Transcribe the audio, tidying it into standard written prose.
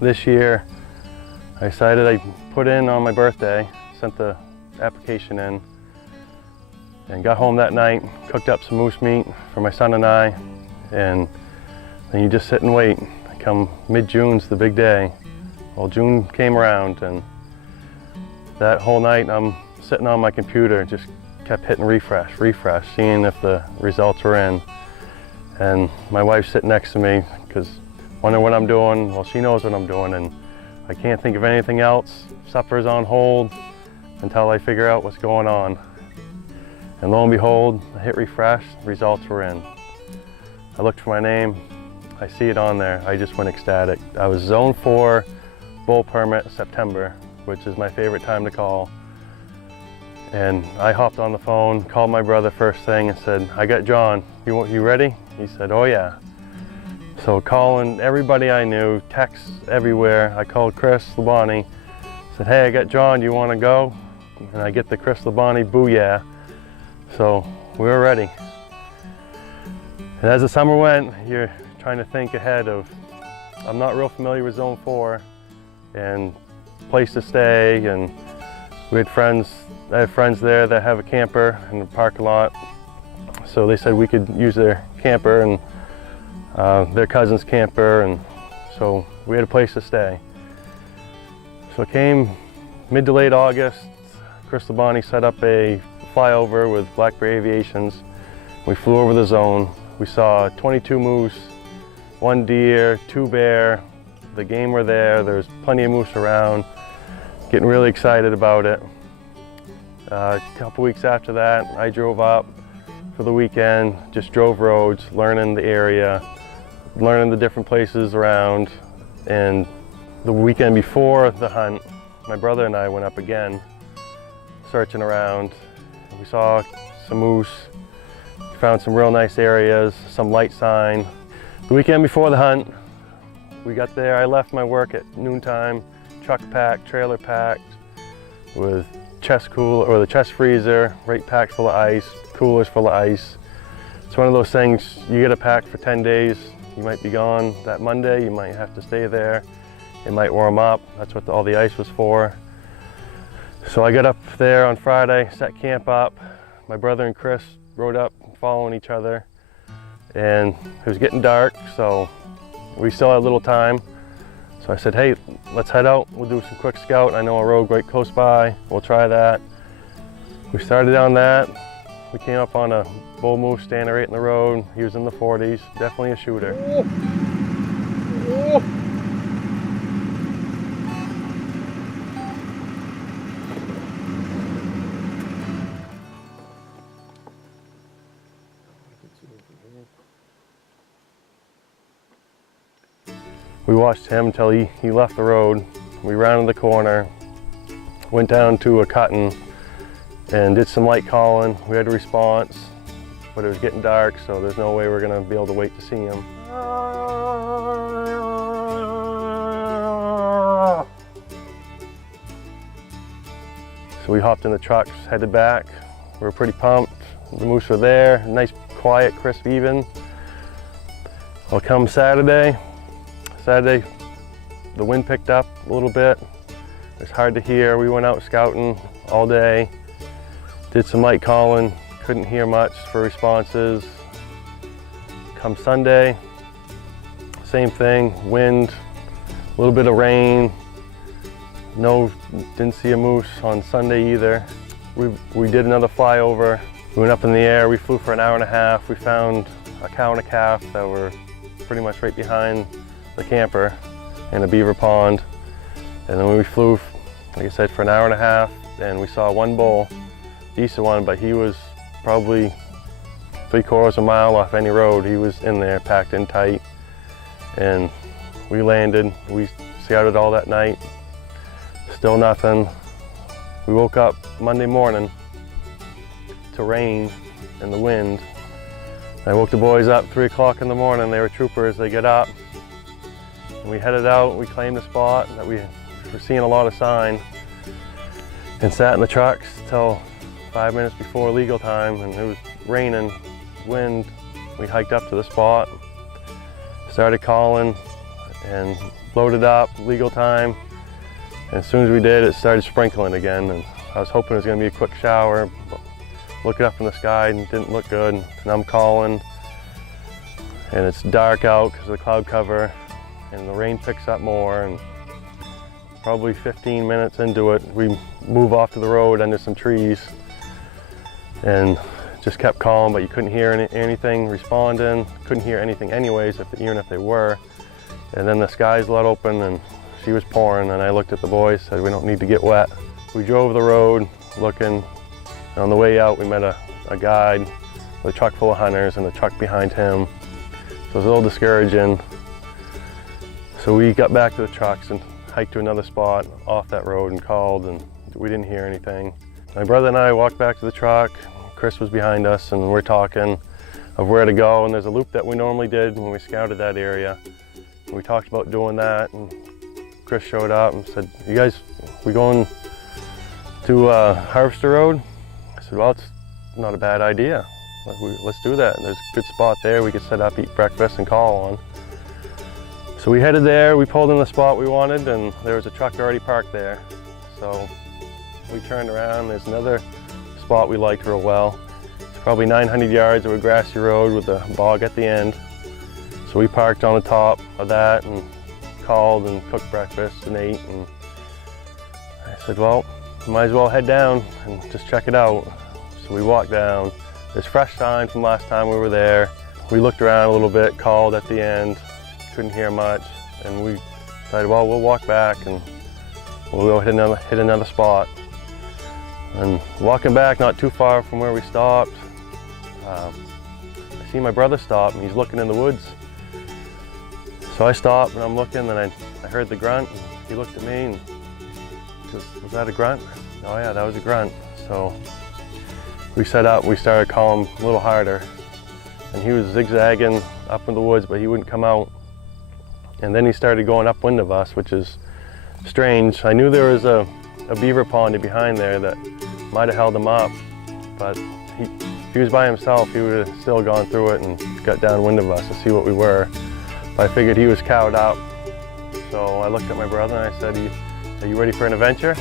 This year, I decided I'd put in on my birthday, sent the application in, and got home that night, cooked up some moose meat for my son and I, and then you just sit and wait. Come mid-June's the big day. Well, June came around, and that whole night I'm sitting on my computer, just kept hitting refresh, seeing if the results were in. And my wife's sitting next to me, because wondering what I'm doing. Well, she knows what I'm doing, and I can't think of anything else. Supper's on hold until I figure out what's going on. And lo and behold, I hit refresh, results were in. I looked for my name, I see it on there. I just went ecstatic. I was Zone 4 bull permit September, which is my favorite time to call. And I hopped on the phone, called my brother first thing and said, I got John, you ready? He said, oh yeah. So calling everybody I knew, texts everywhere. I called Chris Labonte, said, hey, I got John, do you want to go? And I get the Chris Labonte booyah. So we were ready. And as the summer went, you're trying to think ahead of, I'm not real familiar with Zone 4 and place to stay, and we had friends, I have friends there that have a camper in the parking lot. So they said we could use their camper and their cousin's camper, and so we had a place to stay. So it came mid to late August. Chris Labonte set up a flyover with Blackberry Aviations. We flew over the zone. We saw 22 moose, 1 deer, 2 bear. The game were there. There was plenty of moose around. Getting really excited about it. A couple weeks after that, I drove up for the weekend, just drove roads, learning the area, learning the different places around. And the weekend before the hunt, my brother and I went up again, searching around. We saw some moose, found some real nice areas, some light sign. The weekend before the hunt, we got there. I left my work at noontime, truck packed, trailer packed, with chest cooler, or the chest freezer, right packed full of ice, coolers full of ice. It's one of those things, you get a pack for 10 days. You might be gone that Monday, you might have to stay there. It might warm up, that's what all the ice was for. So I got up there on Friday, set camp up. My brother and Chris rode up following each other, and it was getting dark, so we still had a little time. So I said, hey, let's head out, we'll do some quick scout. I know a road right close by, we'll try that. We started down that. We came up on a bull moose standing right in the road. He was in the 40s, definitely a shooter. We watched him until he left the road. We rounded the corner, went down to a cutting, and did some light calling. We had a response, but it was getting dark, so there's no way we're gonna be able to wait to see him. So we hopped in the trucks, headed back. We were pretty pumped. The moose were there, nice, quiet, crisp even. Well, come Saturday, the wind picked up a little bit. It was hard to hear. We went out scouting all day. Did some light calling, couldn't hear much for responses. Come Sunday, same thing, wind, a little bit of rain. No, didn't see a moose on Sunday either. We did another flyover. We went up in the air, we flew for an hour and a half. We found a cow and a calf that were pretty much right behind the camper in a beaver pond. And then we flew, like I said, for an hour and a half, and we saw one bull, decent one, but he was probably 3/4 of a mile off any road. He was in there, packed in tight. And we landed, we scouted all that night, still nothing. We woke up Monday morning to rain and the wind. I woke the boys up 3 o'clock in the morning. They were troopers, they get up. And we headed out, we claimed the spot that we were seeing a lot of sign, and sat in the trucks till 5 minutes before legal time, and it was raining, wind. We hiked up to the spot, started calling, and loaded up, legal time. And as soon as we did, it started sprinkling again, and I was hoping it was going to be a quick shower, but looking up in the sky and it didn't look good. And I'm calling, and it's dark out because of the cloud cover, and the rain picks up more, and probably 15 minutes into it, we move off to the road under some trees, and just kept calling, but you couldn't hear anything responding, couldn't hear anything anyways, even if they were. And then the skies let open, and she was pouring, and I looked at the boys, said, we don't need to get wet. We drove the road looking. On the way out, we met a guide with a truck full of hunters and a truck behind him. So it was a little discouraging. So we got back to the trucks and hiked to another spot off that road and called, and we didn't hear anything. My brother and I walked back to the truck. Chris was behind us, and we're talking of where to go. And there's a loop that we normally did when we scouted that area. And we talked about doing that, and Chris showed up and said, you guys, we going to Harvester Road? I said, well, it's not a bad idea. Let's do that. And there's a good spot there. We could set up, eat breakfast, and call on. So we headed there. We pulled in the spot we wanted, and there was a truck already parked there. So we turned around. There's another spot we liked real well. It's probably 900 yards of a grassy road with a bog at the end. So we parked on the top of that and called and cooked breakfast and ate. And I said, well, we might as well head down and just check it out. So we walked down. There's fresh sign from last time we were there. We looked around a little bit, called at the end, couldn't hear much, and we decided, well, we'll walk back and we'll go hit another spot. And walking back, not too far from where we stopped, I see my brother stop, and he's looking in the woods. So I stopped, and I'm looking, and I heard the grunt, and he looked at me, and was that a grunt? Oh yeah, that was a grunt. So we set up, we started calling a little harder, and he was zigzagging up in the woods, but he wouldn't come out. And then he started going upwind of us, which is strange. I knew there was a beaver pond behind there that might have held him up, but if he was by himself, he would have still gone through it and got downwind of us to see what we were. But I figured he was cowed up. So I looked at my brother and I said, are you ready for an adventure?